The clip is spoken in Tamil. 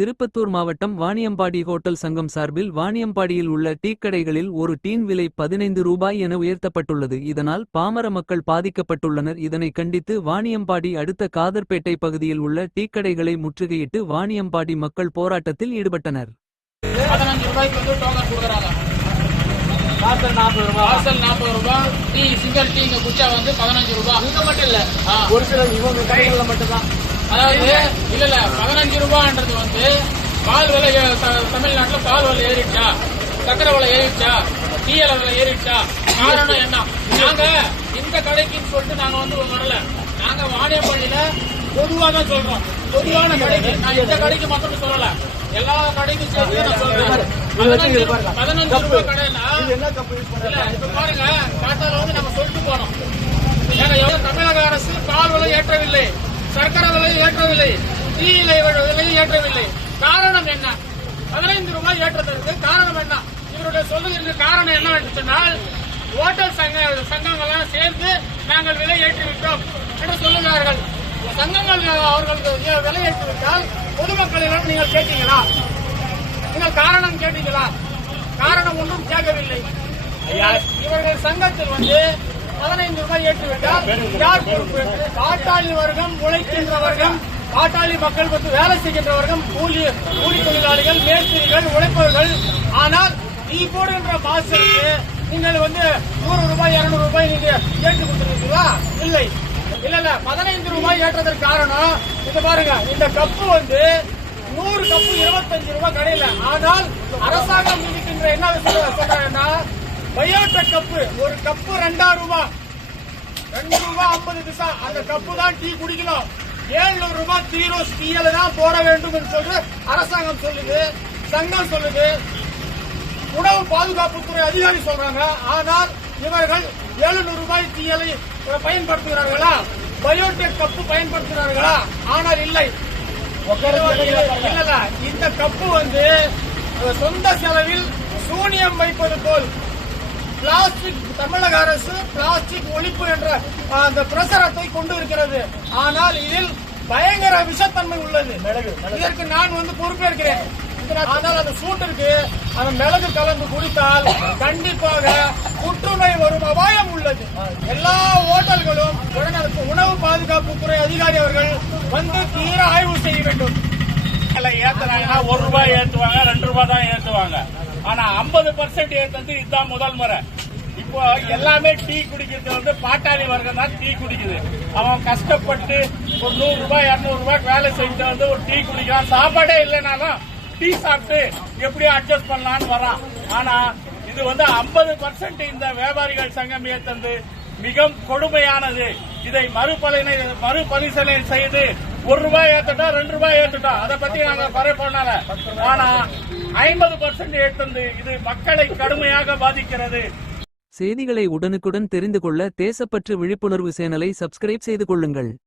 திருப்பத்தூர் மாவட்டம் வாணியம்பாடி ஹோட்டல் சங்கம் சார்பில் வாணியம்பாடியில் உள்ள டீக்கடைகளில் ஒரு டீன் விலை பதினைந்து ரூபாய் என உயர்த்தப்பட்டுள்ளது. இதனால் பாமர மக்கள் பாதிக்கப்பட்டுள்ளனர். இதனை கண்டித்து வாணியம்பாடி அடுத்த காதர்பேட்டை பகுதியில் உள்ள டீக்கடைகளை முற்றுகையிட்டு வாணியம்பாடி மக்கள் போராட்டத்தில் ஈடுபட்டனர். டீ டீ. ஒரு சில இவங்க கடைகள்ல மட்டும் தான் அதாவது இல்ல இல்ல பதினஞ்சு ரூபான்றது வந்து பால் விலை தமிழ்நாட்டுல பால் விலை ஏறிடுச்சா? சக்கரை விலை ஏறிடுச்சா? டீயல விலை ஏறிடுச்சா? காரணம் என்ன? நாங்க இந்த கடைக்குன்னு சொல்லிட்டு நாங்க வந்து வரல. நாங்க வாணியப்பள்ளியில பொதுவா தான் சொல்றோம். பொதுவான கடைக்கு நான் இந்த கடைக்கு மட்டும் சொல்லல. எல்லா கடைக்கும் சேர்த்து நான் சொல்றேன். பதினஞ்சு. ரூபாய் யூஸ் இல்ல இப்ப பாருங்க டாட்டால வந்து நம்ம சொல்லிட்டு போனோம் ஏன்னா தமிழக அரசு பால் விலை ஏற்றவில்லை. சர்க்கரை விலை ஏற்றவில்லை டீ விலை விலை ஏற்றவில்லை. காரணம் என்ன? பதினைந்து ரூபாய் ஏற்றதற்கு காரணம் என்ன? இவருடைய சொல்வதற்கு காரணம் என்னவென்று சொன்னால் ஓட்டல் சங்க சங்கங்கள்லாம் சேர்ந்து நாங்கள் விலை ஏற்றிவிட்டோம் என்று சொல்லுகிறார்கள். சங்கங்கள் அவர்களுக்கு விலை ஏற்றிவிட்டால் பொதுமக்களிடம் நீங்கள் கேட்டீங்களா? நீங்கள் காரணம் கேட்டீங்களா? காரணம் ஒன்றும் கேட்கவில்லை. இவர்கள் சங்கத்தில் வந்து பதினைந்து ரூபாய் ஏற்றுவிட்டால் யார் பொறுப்பு? பாட்டாளி வர்க்கம் உழைக்கின்ற வர்க்கம் காட்டாளி மக்கள் வந்து வேலை செய்கின்ற வர்க்கம் கூலி கூலி தொழிலாளிகள் மேஸ்திரிகள் உழைப்பவர்கள். ஆனால் நீ போடுகின்ற மாசத்துக்கு நீங்கள் வந்து நூறு ரூபாய் இருநூறு ரூபாய் நீங்க ஏற்றி கொடுத்துருக்கீங்களா? இல்லை. இல்ல இல்ல. பதினைந்து ரூபாய் ஏற்றதற்கு காரணம் இது பாருங்க. இந்த கப்பு வந்து நூறு கப்பு இருபத்தஞ்சு ரூபாய் கடையில. ஆனால் அரசாங்கம் விதிக்கின்ற என்ன சொல்ற- சொல்றாங்கன்னா பயோடெக் கப்பு ஒரு கப்பு ரெண்டாயிரம் ரூபாய் ரெண்டு ரூபாய் ஐம்பது திசா. அந்த கப்பு தான் டீ குடிக்கலாம் ஏழுநூறு ரூபாய் த்ரீ ரோஸ் டீயில தான் போட வேண்டும் என்று சொல்லி அரசாங்கம் சொல்லுது சங்கம் சொல்லுது. உணவு பாதுகாப்புத்துறை அதிகாரி சொல்றாங்க. ஆனால் இவர்கள் 700 ரூபாய் டீயலை பயன்படுத்துகிறார்களா? Biotech cup பயன்படுத்துகிறார்களா? ஆனால் இல்லை. இல்ல இந்த கப்பு வந்து சொந்த செலவில் சூனியம் வைப்பது போல் பிளாஸ்டிக் தமிழக அரசு பிளாஸ்டிக் ஒழிப்பு என்ற அந்த பிரசாரத்தை கொண்டு இருக்கிறது. ஆனால் இதில் பயங்கர விஷத்தன்மை உள்ளது. இதற்கு நான் வந்து பொறுப்பேற்கிறேன். ஆனால் அந்த சூட்டிற்கு அந்த மிளகு கலந்து குடித்தால் கண்டிப்பாக புற்றுநோய் வரும் அபாயம் உள்ளது. எல்லா ஹோட்டல்களும் உணவு பாதுகாப்புத்துறை அதிகாரி அவர்கள் வந்து தீர ஆய்வு செய்ய வேண்டும். ஏத்துறாங்கன்னா ஒரு ரூபாய் ஏத்துவாங்க ரெண்டு ரூபாய் தான் ஏத்துவாங்க. ஆனா ஐம்பது பர்சன்ட் ஏற்றது இதுதான் முதல் முறை. இப்போ எல்லாமே டீ குடிக்கிறது வந்து பாட்டாளி வர்க்கம் தான் டீ குடிக்குது. அவன் கஷ்டப்பட்டு ஒரு நூறு ரூபாய் இரநூறு ரூபாய் வேலை செஞ்சுட்டு வந்து ஒரு டீ குடிக்கிறான். சாப்பாடே இல்லைனாலும் டீ சாப்பிட்டு எப்படியும் அட்ஜஸ்ட் பண்ணலான்னு வரான். ஆனா இது வந்து ஐம்பது பர்சன்ட் இந்த வியாபாரிகள் சங்கம் ஏற்றது மிக கொடுமையானது. இதை மறுபலனை மறுபரிசீலனை செய்து ஒரு ரூபாய் ஏத்துட்டோம் ரெண்டு ரூபாய் ஏத்துட்டோம் அதை பத்தி நாங்க குறை பண்ணல. ஆனா ஐம்பது பர்சன்ட் ஏற்றது இது மக்களை கடுமையாக பாதிக்கிறது. செய்திகளை உடனுக்குடன் தெரிந்து கொள்ள தேசப்பற்று விழிப்புணர்வு சேனலை சப்ஸ்கிரைப் செய்து கொள்ளுங்கள்.